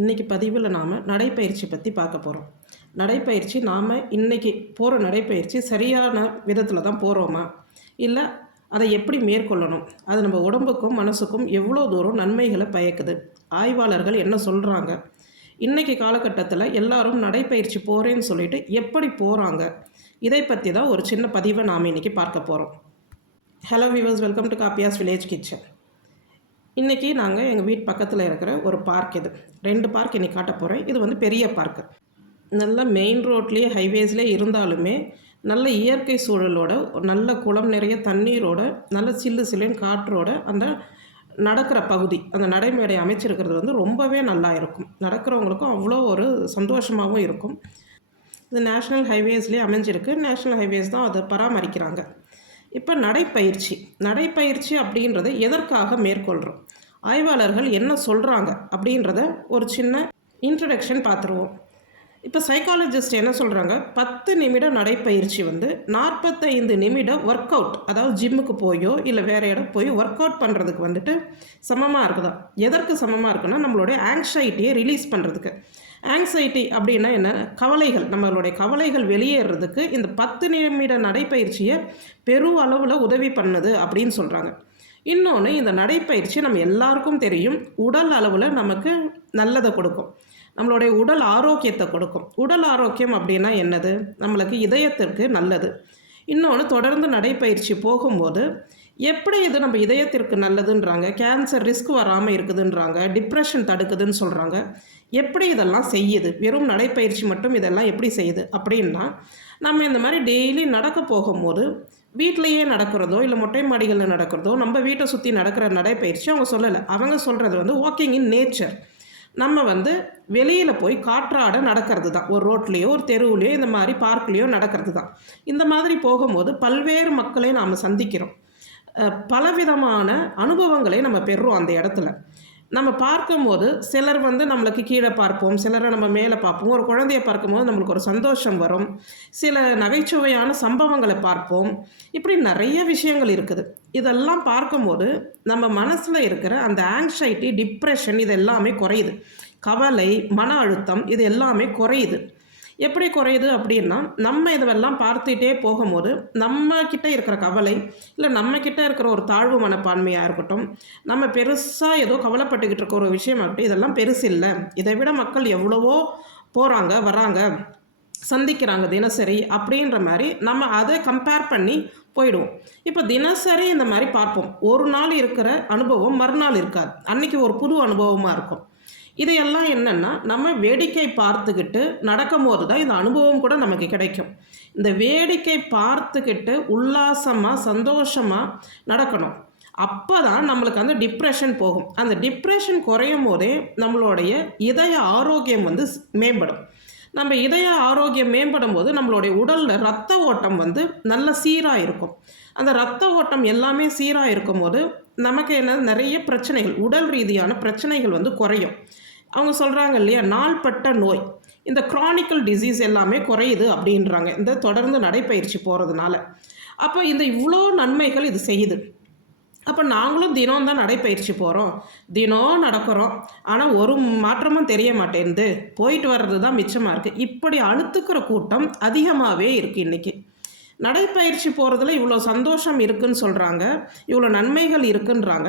இன்றைக்கி பதிவில் நாம் நடைப்பயிற்சி பற்றி பார்க்க போகிறோம் நடைப்பயிற்சி நாம் இன்றைக்கி போகிற நடைப்பயிற்சி சரியான விதத்தில் தான் போகிறோமா இல்லை அதை எப்படி மேற்கொள்ளணும்? அது நம்ம உடம்புக்கும் மனசுக்கும் எவ்வளோ தூரம் நன்மைகளை பயக்குது? ஆய்வாளர்கள் என்ன சொல்கிறாங்க இன்றைக்கி காலகட்டத்தில் எல்லாரும் நடைப்பயிற்சி போகிறேன்னு சொல்லிட்டு எப்படி போகிறாங்க இதை பற்றி தான் ஒரு சின்ன பதிவை நாம் இன்றைக்கி பார்க்க போகிறோம் hello viewers welcome to Kappiyas village kitchen இன்றைக்கி நாங்கள் எங்கள் வீட்டு பக்கத்தில் இருக்கிற ஒரு பார்க் இது. ரெண்டு பார்க் இன்றைக்கி காட்ட போகிறேன் இது வந்து பெரிய பார்க்கு நல்ல மெயின் ரோட்லேயே ஹைவேஸ்லேயே இருந்தாலுமே நல்ல இயற்கை சூழலோட நல்ல குளம் நிறைய தண்ணீரோட நல்ல சில்லு சில்லுன்னு காற்றோட அந்த நடக்கிற பகுதி அந்த நடைமேடை அமைச்சிருக்கிறது வந்து ரொம்பவே நல்லா இருக்கும். நடக்கிறவங்களுக்கும் அவ்வளோ ஒரு சந்தோஷமாகவும் இருக்கும். இது நேஷ்னல் ஹைவேஸ்லேயே அமைஞ்சிருக்கு. நேஷ்னல் ஹைவேஸ் தான் அதை பராமரிக்கிறாங்க. இப்போ நடைப்பயிற்சி. நடைப்பயிற்சி அப்படின்றத எதற்காக மேற்கொள்கிறோம் ஆய்வாளர்கள் என்ன சொல்கிறாங்க அப்படின்றத ஒரு சின்ன இன்ட்ரடக்ஷன் பார்த்துருவோம் இப்போ சைக்காலஜிஸ்ட் என்ன சொல்கிறாங்க பத்து நிமிட நடைப்பயிற்சி வந்து நாற்பத்தைந்து நிமிடம் ஒர்க் அவுட் அதாவது ஜிம்முக்கு போயோ இல்லை வேறு இடம் போய் ஒர்க் அவுட் பண்ணுறதுக்கு வந்துட்டு சமமாக இருக்குதா? எதற்கு சமமாக இருக்குன்னா நம்மளுடைய ஆங்ஸைட்டியை ரிலீஸ் பண்ணுறதுக்கு ஆங்ஸைட்டி அப்படின்னா என்ன? கவலைகள். நம்மளுடைய கவலைகள் வெளியேறதுக்கு இந்த பத்து நிமிட நடைப்பயிற்சியை பெரு அளவில் உதவி பண்ணுது அப்படின்னு சொல்கிறாங்க இன்னொன்று இந்த நடைப்பயிற்சி நம்ம எல்லாருக்கும் தெரியும். உடல் அளவில் நமக்கு நல்லதை கொடுக்கும். நம்மளுடைய உடல் ஆரோக்கியத்தை கொடுக்கும். உடல் ஆரோக்கியம் அப்படின்னா என்னது? நம்மளுக்கு இதயத்திற்கு நல்லது. இன்னொன்று தொடர்ந்து நடைப்பயிற்சி போகும்போது எப்படி இது நம்ம இதயத்திற்கு நல்லதுன்றாங்க? கேன்சர் ரிஸ்க் வராமல் இருக்குதுன்றாங்க. டிப்ரெஷன் தடுக்குதுன்னு சொல்கிறாங்க எப்படி இதெல்லாம் செய்யுது? வெறும் நடைப்பயிற்சி மட்டும் இதெல்லாம் எப்படி செய்யுது? அப்படின்னா நம்ம இந்த மாதிரி டெய்லி நடக்க போகும்போது வீட்டிலையே நடக்கிறதோ இல்லை மொட்டை மாடிகளில் நடக்கிறதோ நம்ம வீட்டை சுற்றி நடக்கிற நடைப்பயிற்சி அவங்க சொல்லலை. அவங்க சொல்கிறது வந்து வாக்கிங் இன் நேச்சர் நம்ம வந்து வெளியில் போய் காற்றாட நடக்கிறது தான். ஒரு ரோட்லேயோ ஒரு தெருவுலையோ இந்த மாதிரி பார்க்லேயோ நடக்கிறது தான். இந்த மாதிரி போகும்போது பல்வேறு மக்களை நாம் சந்திக்கிறோம். பலவிதமான அனுபவங்களை நம்ம பெறுறோம் அந்த இடத்துல. நம்ம பார்க்கும்போது சிலர் வந்து நம்மளுக்கு கீழே பார்ப்போம் சிலரை நம்ம மேலே பார்ப்போம். ஒரு குழந்தைய பார்க்கும்போது நம்மளுக்கு ஒரு சந்தோஷம் வரும். சில நகைச்சுவையான சம்பவங்களை பார்ப்போம். இப்படி நிறைய விஷயங்கள் இருக்குது. இதெல்லாம் பார்க்கும்போது நம்ம மனசில் இருக்கிற அந்த ஆங்ஸைட்டி டிப்ரெஷன் இது எல்லாமே குறையுது. கவலை மன அழுத்தம் இது எல்லாமே குறையுது. எப்படி குறையுது அப்படின்னா நம்ம இதெல்லாம் பார்த்துட்டே போகும்போது நம்ம கிட்ட இருக்கிற கவலை இல்லை நம்ம கிட்ட இருக்கிற ஒரு தாழ்வு மனப்பான்மையாக இருக்கட்டும் நம்ம பெருசாக ஏதோ கவலைப்பட்டுக்கிட்டு இருக்க ஒரு விஷயம் அப்படி இதெல்லாம் பெருசு இல்லை. இதை விட மக்கள் எவ்வளவோ போகிறாங்க வராங்க சந்திக்கிறாங்க தினசரி அப்படின்ற மாதிரி நம்ம அதை கம்பேர் பண்ணி போயிடுவோம். இப்போ தினசரி இந்த மாதிரி பார்ப்போம். ஒரு நாள் இருக்கிற அனுபவம் மறுநாள் இருக்காது. அன்னைக்கு ஒரு புது அனுபவமாக இருக்கும். இதையெல்லாம் என்னென்னா நம்ம வேடிக்கை பார்த்துக்கிட்டு நடக்கும்போது தான் இந்த அனுபவம் கூட நமக்கு கிடைக்கும். இந்த வேடிக்கை பார்த்துக்கிட்டு உல்லாசமாக சந்தோஷமாக நடக்கணும். அப்போ தான் நம்மளுக்கு அந்த டிப்ரெஷன் போகும். அந்த டிப்ரெஷன் குறையும் போதே நம்மளுடைய இதய ஆரோக்கியம் வந்து மேம்படும். நம்ம இதய ஆரோக்கியம் மேம்படும் போது நம்மளுடைய உடலில் ரத்த ஓட்டம் வந்து நல்ல சீராக இருக்கும் அந்த ரத்த ஓட்டம் எல்லாமே சீராக இருக்கும்போது நமக்கு என்ன நிறைய பிரச்சனைகள் உடல் ரீதியான பிரச்சனைகள் வந்து குறையும். அவங்க சொல்கிறாங்க இல்லையா நாள்பட்ட நோய். இந்த க்ரானிக்கல் டிசீஸ் எல்லாமே குறையுது அப்படின்றாங்க. இந்த தொடர்ந்து நடைப்பயிற்சி போகிறதுனால அப்போ இந்த இவ்வளோ நன்மைகள் இது செய்யுது. அப்போ நாங்களும் தினம் தான் நடைப்பயிற்சி போகிறோம் தினம் நடக்கிறோம். ஆனால் ஒரு மாற்றமும் தெரிய மாட்டேங்குது போயிட்டு வர்றது தான் மிச்சமாக இருக்குது இப்படி அழுத்துக்கிற கூட்டம் அதிகமாகவே இருக்குது இன்றைக்கி நடைப்பயிற்சி போகிறதுல இவ்வளோ சந்தோஷம் இருக்குன்னு சொல்கிறாங்க இவ்வளோ நன்மைகள் இருக்குன்றாங்க.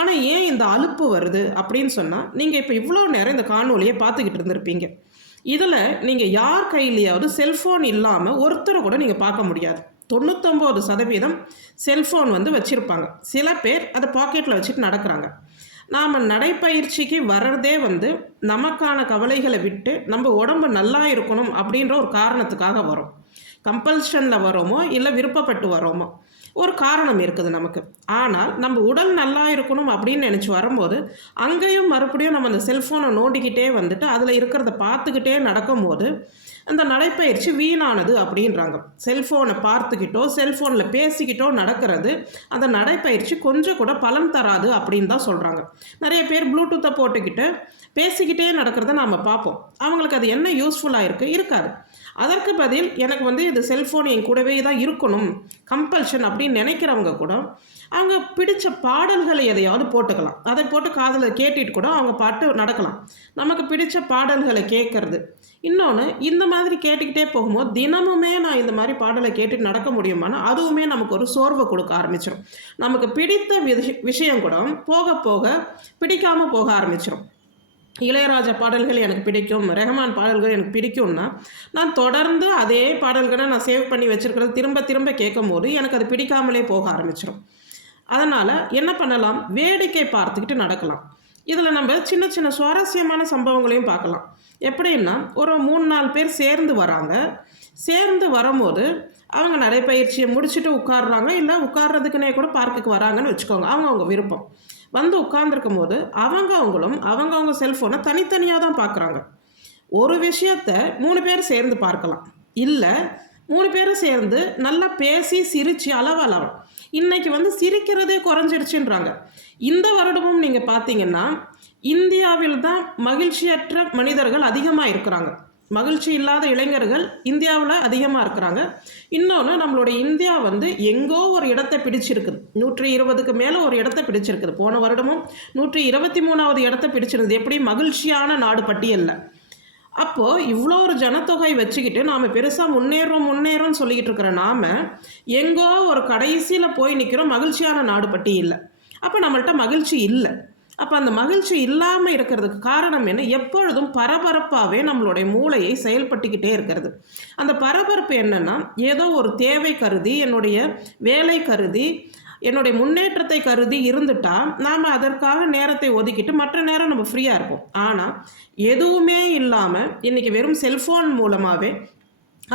ஆனால் ஏன் இந்த அலுப்பு வருது அப்படின்னு சொன்னால் நீங்கள் இப்போ இவ்வளோ நேரம் இந்த காணொலியை பார்த்துக்கிட்டு இருந்திருப்பீங்க. இதில் நீங்கள் யார் கையிலையாவது செல்ஃபோன் இல்லாமல் ஒருத்தரை கூட நீங்கள் பார்க்க முடியாது. தொண்ணூத்தொம்பது சதவீதம் செல்ஃபோன் வந்து வச்சுருப்பாங்க. சில பேர் அதை பாக்கெட்டில் வச்சுட்டு நடக்கிறாங்க. நாம் நடைப்பயிற்சிக்கு வர்றதே வந்து நமக்கான கவலைகளை விட்டு நம்ம உடம்பு நல்லா இருக்கணும் அப்படின்ற ஒரு காரணத்துக்காக வரும். கம்பல்ஷனில் வரோமோ இல்லை விருப்பப்பட்டு வரோமோ ஒரு காரணம் இருக்குது நமக்கு. ஆனால் நம்ம உடல் நல்லா இருக்கணும் அப்படின்னு நினச்சி வரும்போது அங்கேயும் மறுபடியும் நம்ம அந்த செல்ஃபோனை நோண்டிக்கிட்டே வந்துட்டு அதில் இருக்கிறத பார்த்துக்கிட்டே நடக்கும்போது அந்த நடைப்பயிற்சி வீணானது அப்படின்றாங்க. செல்ஃபோனை பார்த்துக்கிட்டோ செல்ஃபோனில் பேசிக்கிட்டோ நடக்கிறது அந்த நடைப்பயிற்சி கொஞ்சம் கூட பலன் தராது அப்படின்னு தான் சொல்கிறாங்க நிறைய பேர் ப்ளூடூத்தை போட்டுக்கிட்டு பேசிக்கிட்டே நடக்கிறத நாம் பார்ப்போம். அவங்களுக்கு அது என்ன யூஸ்ஃபுல்லாக இருக்குது இருக்காது. அதற்கு பதில் எனக்கு வந்து இது செல்ஃபோன் என் கூடவே தான் இருக்கணும். கம்பல்ஷன் அப்படின்னு நினைக்கிறவங்க கூட அவங்க பிடிச்ச பாடல்களை எதையாவது போட்டுக்கலாம். அதை போட்டு காதில் கேட்டுட்டு கூட அவங்க பாட்டு நடக்கலாம். நமக்கு பிடிச்ச பாடல்களை கேட்கறது. இன்னொன்று இந்த மாதிரி கேட்டுக்கிட்டே போகும்போது தினமுமே நான் இந்த மாதிரி பாடலை கேட்டுட்டு நடக்க முடியுமானா அதுவுமே நமக்கு ஒரு சோர்வை கொடுக்க ஆரம்பிச்சிடும் நமக்கு பிடித்த விஷயம் கூட போக போக பிடிக்காமல் போக ஆரம்பிச்சிடும் இளையராஜா பாடல்கள் எனக்கு பிடிக்கும் ரெஹமான் பாடல்கள் எனக்கு பிடிக்கும்னா நான் தொடர்ந்து அதே பாடல்களை நான் சேவ் பண்ணி வச்சுருக்கிறது திரும்ப திரும்ப கேட்கும் போது எனக்கு அது பிடிக்காமலே போக ஆரம்பிச்சிடும் அதனால் என்ன பண்ணலாம்? வேடிக்கை பார்த்துக்கிட்டு நடக்கலாம். இதில் நம்ம சின்ன சின்ன சுவாரஸ்யமான சம்பவங்களையும் பார்க்கலாம். எப்படின்னா ஒரு மூணு நாலு பேர் சேர்ந்து வராங்க. சேர்ந்து வரும்போது அவங்க நடைப்பயிற்சியை முடிச்சுட்டு உட்காடுறாங்க இல்லை உட்காடுறதுக்குனே கூட பார்க்குக்கு வராங்கன்னு வச்சுக்கோங்க. அவங்க அவங்க விருப்பம். வந்து உட்கார்ந்துருக்கும் போது அவங்க அவங்களும் அவங்கவுங்க செல்ஃபோனை தனித்தனியாக தான் பார்க்குறாங்க. ஒரு விஷயத்த மூணு பேர் சேர்ந்து பார்க்கலாம். இல்லை மூணு பேரும் சேர்ந்து நல்லா பேசி சிரித்து அளவளவம். இன்னைக்கு வந்து சிரிக்கிறதே குறைஞ்சிடுச்சுன்றாங்க. இந்த வருடமும் நீங்கள் பார்த்தீங்கன்னா இந்தியாவில் தான் மகிழ்ச்சியற்ற மனிதர்கள் அதிகமாக இருக்கிறாங்க. மகிழ்ச்சி இல்லாத இளைஞர்கள் இந்தியாவில் அதிகமாக இருக்கிறாங்க. இன்னொன்று நம்மளுடைய இந்தியா வந்து எங்கோ ஒரு இடத்தை பிடிச்சிருக்குது. நூற்றி இருபதுக்கு மேலே ஒரு இடத்த பிடிச்சிருக்குது. போன வருடமும் நூற்றி இருபத்தி மூணாவது இடத்த பிடிச்சிருந்தது. எப்படி? மகிழ்ச்சியான நாடு பட்டியலில். அப்போது இவ்வளோ ஒரு ஜனத்தொகை வச்சுக்கிட்டு நாம் பெருசாக முன்னேறோம் முன்னேறோம்னு சொல்லிக்கிட்டு இருக்கிற நாம் எங்கோ ஒரு கடைசியில் போய் நிற்கிறோம் மகிழ்ச்சியான நாடு பட்டியலில். அப்போ நம்மள்கிட்ட மகிழ்ச்சி இல்லை. அப்போ அந்த மகிழ்ச்சி இல்லாமல் இருக்கிறதுக்கு காரணம் என்ன? எப்பொழுதும் பரபரப்பாகவே நம்மளுடைய மூளையை செயல்பட்டுக்கிட்டே இருக்கிறது. அந்த பரபரப்பு என்னென்னா ஏதோ ஒரு தேவை கருதி என்னுடைய வேலை கருதி என்னுடைய முன்னேற்றத்தை கருதி இருந்துட்டால் நாம் அதற்காக நேரத்தை ஒதுக்கிட்டு மற்ற நேரம் நம்ம ஃப்ரீயாக இருப்போம். ஆனால் எதுவுமே இல்லாமல் இன்றைக்கி வெறும் செல்ஃபோன் மூலமாகவே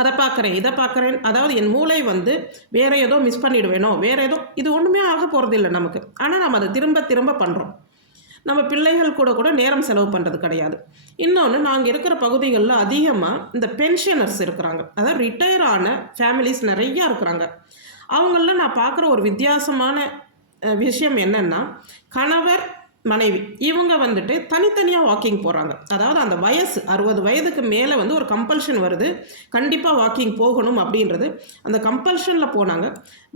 அதை பார்க்குறேன் இதை பார்க்குறேன் அதாவது என் மூளை வந்து வேறு ஏதோ மிஸ் பண்ணிடுவேனோ வேறு ஏதோ இது ஒன்றுமே ஆக போகிறதில்ல நமக்கு. ஆனால் நம்ம அதை திரும்ப திரும்ப பண்ணுறோம் நம்ம பிள்ளைகள் கூட கூட நேரம் செலவு பண்ணுறது கிடையாது. இன்னொன்று நாங்கள் இருக்கிற பகுதிகளில் அதிகமாக இந்த பென்ஷனர்ஸ் இருக்கிறாங்க. அதாவது ரிட்டையர் ஆன ஃபேமிலிஸ் நிறையா இருக்கிறாங்க. அவங்கள நான் பார்க்குற ஒரு வித்தியாசமான விஷயம் என்னென்னா கணவர் மனைவி இவங்க வந்துட்டு தனித்தனியாக வாக்கிங் போகிறாங்க அதாவது அந்த வயசு அறுபது வயதுக்கு மேலே வந்து ஒரு கம்பல்ஷன் வருது. கண்டிப்பாக வாக்கிங் போகணும் அப்படின்றது. அந்த கம்பல்ஷனில் போனாங்க.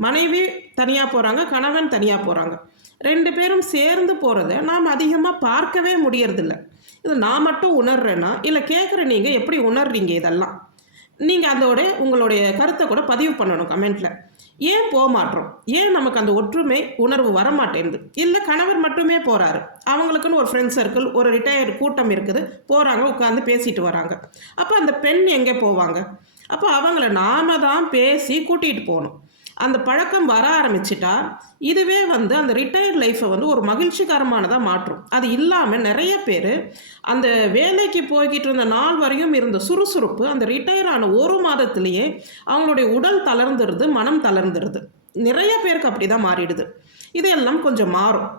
மனைவி தனியாக போகிறாங்க கணவன் தனியாக போகிறாங்க ரெண்டு பேரும் சேர்ந்து போகிறத நாம் அதிகமாக பார்க்கவே முடியறதில்ல. இது நான் மட்டும் உணர்றேன்னா இல்லை கேட்குற நீங்கள் எப்படி உணர்றீங்க இதெல்லாம்? நீங்கள் அதோட உங்களுடைய கருத்தை கூட பதிவு பண்ணணும் கமெண்ட்டில் ஏன் போக மாட்டோம் ஏன் நமக்கு அந்த ஒற்றுமை உணர்வு வர மாட்டேங்குது இல்லை கணவர் மட்டுமே போகிறாரு அவங்களுக்குன்னு ஒரு ஃப்ரெண்ட் சர்க்கிள் ஒரு ரிட்டையர்டு கூட்டம் இருக்குது. போகிறாங்க உட்காந்து பேசிட்டு வராங்க. அப்போ அந்த பெண் எங்கே போவாங்க? அப்போ அவங்கள நாம தான் பேசி கூட்டிகிட்டு போகணும். அந்த பழக்கம் வர ஆரம்பிச்சிட்டா இதுவே வந்து அந்த ரிட்டையர்ட் லைஃப்பை வந்து ஒரு மகிழ்ச்சிகரமானதாக மாற்றும். அது இல்லாமல் நிறைய பேர் அந்த வேலைக்கு போய்கிட்டு இருந்த நாள் வரையும் இருந்த சுறுசுறுப்பு அந்த ரிட்டையர் ஆன ஒரு மாதத்திலேயே அவங்களுடைய உடல் தளர்ந்துருது மனம் தளர்ந்துருது. நிறைய பேருக்கு அப்படி தான் மாறிடுது. இதெல்லாம் கொஞ்சம் மாறும்.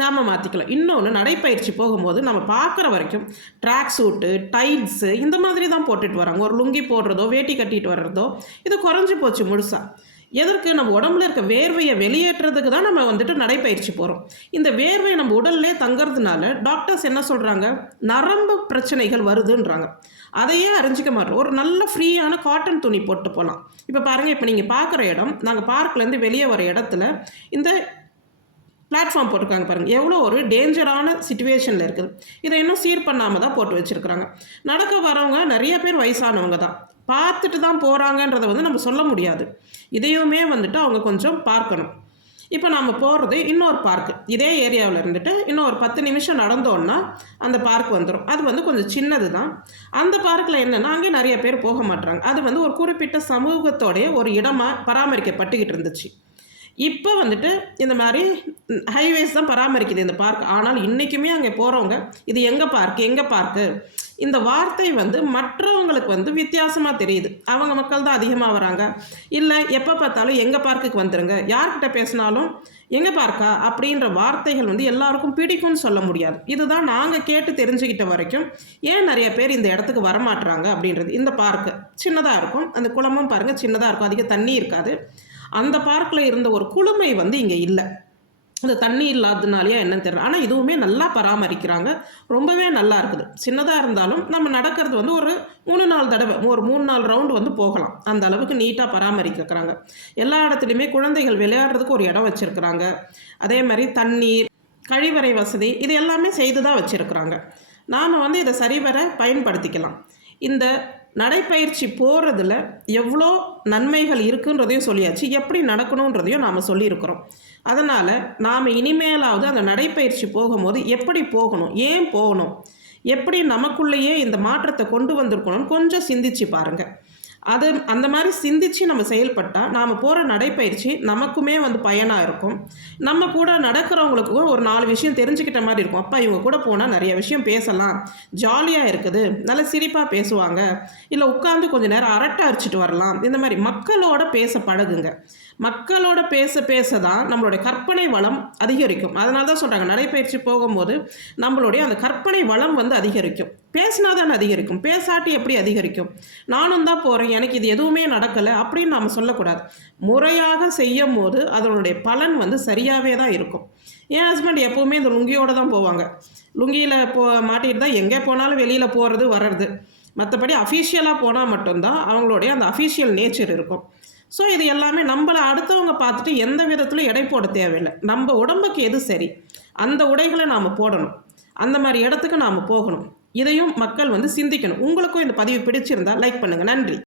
நாம் மாற்றிக்கலாம் இன்னொன்று நடைப்பயிற்சி போகும்போது நம்ம பார்க்குற வரைக்கும் ட்ராக் சூட்டு டைட்ஸு இந்த மாதிரி தான் போட்டுட்டு வராங்க. ஒரு லுங்கி போடுறதோ வேட்டி கட்டிட்டு வர்றதோ இது குறைஞ்சி போச்சு முழுசாக எதற்கு? நம்ம உடம்புல இருக்க வேர்வையை வெளியேற்றுறதுக்கு தான் நம்ம வந்துட்டு நடைப்பயிற்சி போகிறோம் இந்த வேர்வை நம்ம உடல்லே தங்கிறதுனால டாக்டர்ஸ் என்ன சொல்கிறாங்க நரம்பு பிரச்சனைகள் வருதுன்றாங்க. அதையே அறிஞ்சிக்க மாட்டோம். ஒரு நல்ல ஃப்ரீயான காட்டன் துணி போட்டு போகலாம் இப்போ பாருங்கள் இப்போ நீங்கள் பார்க்குற இடம் நாங்கள் பார்க்லேருந்து வெளியே வர இடத்துல இந்த பிளாட்ஃபார்ம் போட்டிருக்காங்க பாருங்கள் எவ்வளோ ஒரு டேஞ்சரான சுச்சுவேஷனில் இருக்குது. இதை இன்னும் சீர் பண்ணாமல் தான் போட்டு வச்சுருக்குறாங்க. நடக்க வரவங்க நிறைய பேர் வயசானவங்க தான். பார்த்துட்டு தான் போகிறாங்கன்றதை வந்து நம்ம சொல்ல முடியாது. இதையுமே வந்துட்டு அவங்க கொஞ்சம் பார்க்கணும். இப்போ நம்ம போகிறது இன்னொரு பார்க்கு இதே ஏரியாவில் இருந்துட்டு இன்னும் ஒரு பத்து நிமிஷம் நடந்தோன்னா அந்த பார்க் வந்துடும் அது வந்து கொஞ்சம் சின்னது தான் அந்த பார்க்கில் என்னென்னா அங்கே நிறைய பேர் போக மாட்டாங்க அது வந்து ஒரு குறிப்பிட்ட சமூகத்தோடைய ஒரு இடமாக பராமரிக்கப்பட்டுக்கிட்டு இருந்துச்சு. இப்போ வந்துட்டு இந்த மாதிரி ஹைவேஸ் தான் பராமரிக்குது இந்த பார்க் ஆனால் இன்றைக்குமே அங்கே போகிறவங்க இது எங்கே பார்க் எங்கே பார்க்கு இந்த வார்த்தை வந்து மற்றவங்களுக்கு வந்து வித்தியாசமாக தெரியுது. அவங்க மக்கள் தான் அதிகமாக வராங்க. இல்லை எப்போ பார்த்தாலும் எங்கள் பார்க்குக்கு வந்துடுங்க யார்கிட்ட பேசினாலும் எங்கே பார்க்கா அப்படின்ற வார்த்தைகள் வந்து எல்லாருக்கும் பிடிக்கும்னு சொல்ல முடியாது. இதுதான் நாங்கள் கேட்டு தெரிஞ்சுக்கிட்ட வரைக்கும் ஏன் நிறைய பேர் இந்த இடத்துக்கு வரமாட்டுறாங்க அப்படின்றது. இந்த பார்க்கு சின்னதாக இருக்கும். அந்த குளமும் பாருங்கள் சின்னதாக இருக்கும். அதிக தண்ணி இருக்காது. அந்த பார்க்கில் இருந்த ஒரு குளுமை வந்து இங்கே இல்லை. இந்த தண்ணி இல்லாததுனாலயா என்னன்னு தெரியல. ஆனால் இதுவுமே நல்லா பராமரிக்கிறாங்க. ரொம்பவே நல்லா இருக்குது. சின்னதாக இருந்தாலும் நம்ம நடக்கிறது வந்து ஒரு மூணு நாலு தடவை ஒரு மூணு நாலு ரவுண்டு வந்து போகலாம். அந்த அளவுக்கு நீட்டாக பராமரிக்கிறாங்க. எல்லா இடத்துலையுமே குழந்தைகள் விளையாடுறதுக்கு ஒரு இடம் வச்சுருக்குறாங்க. அதே மாதிரி தண்ணீர் கழிவறை வசதி இது எல்லாமே செய்து தான் வச்சுருக்குறாங்க. நாம் வந்து இதை சரிவர பயன்படுத்திக்கலாம். இந்த நடைப்பயிற்சி போகிறதுல எவ்வளோ நன்மைகள் இருக்குன்றதையும் சொல்லியாச்சு. எப்படி நடக்கணுன்றதையும் நாம் சொல்லியிருக்கிறோம். அதனால் நாம் இனிமேலாவது அந்த நடைப்பயிற்சி போகும்போது எப்படி போகணும் ஏன் போகணும் எப்படி நமக்குள்ளேயே இந்த மாற்றத்தை கொண்டு வந்திருக்கணும்னு கொஞ்சம் சிந்திச்சு பாருங்கள் அது அந்த மாதிரி சிந்திச்சு நம்ம செயல்பட்டால் நாம் போகிற நடைப்பயிற்சி நமக்குமே வந்து பயனாக இருக்கும். நம்ம கூட நடக்கிறவங்களுக்கும் ஒரு நாலு விஷயம் தெரிஞ்சுக்கிட்ட மாதிரி இருக்கும். அப்பா இவங்க கூட போனால் நிறைய விஷயம் பேசலாம். ஜாலியாக இருக்குது. நல்ல சிரிப்பாக பேசுவாங்க. இல்லை உட்காந்து கொஞ்சம் நேரம் அரட்டை அரிச்சிட்டு வரலாம். இந்த மாதிரி மக்களோட பேச பழகுங்க. மக்களோட பேச பேச தான் நம்மளுடைய கற்பனை வளம் அதிகரிக்கும். அதனால தான் சொல்கிறாங்க நடைப்பயிற்சி போகும்போது நம்மளுடைய அந்த கற்பனை வளம் வந்து அதிகரிக்கும். பேசினா தானே அதிகரிக்கும். பேசாட்டி எப்படி அதிகரிக்கும்? நானும் தான் போகிறேன் எனக்கு இது எதுவுமே நடக்கலை அப்படின்னு நாம் சொல்லக்கூடாது. முறையாக செய்யும் போது அதனுடைய பலன் வந்து சரியாகவே தான் இருக்கும். என் ஹஸ்பண்ட் எப்போவுமே இந்த லுங்கியோடு தான் போவாங்க. லுங்கியில் போ மாட்டிகிட்டு தான் எங்கே போனாலும் வெளியில் போகிறது வர்றது. மற்றபடி அஃபீஷியலாக போனால் மட்டும்தான் அவங்களுடைய அந்த அஃபீஷியல் நேச்சர் இருக்கும். ஸோ இது எல்லாமே நம்மளை அடுத்தவங்க பார்த்துட்டு எந்த விதத்துலையும் எடை போட தேவையில்லை. நம்ம உடம்புக்கு எது சரி? அந்த உடைகளை நாம் போடணும். அந்த மாதிரி இடத்துக்கு நாம் போகணும். இதையும் மக்கள் வந்து சிந்திக்கணும். உங்களுக்கும் இந்த பதிவு பிடிச்சிருந்தா லைக் பண்ணுங்கள் நன்றி.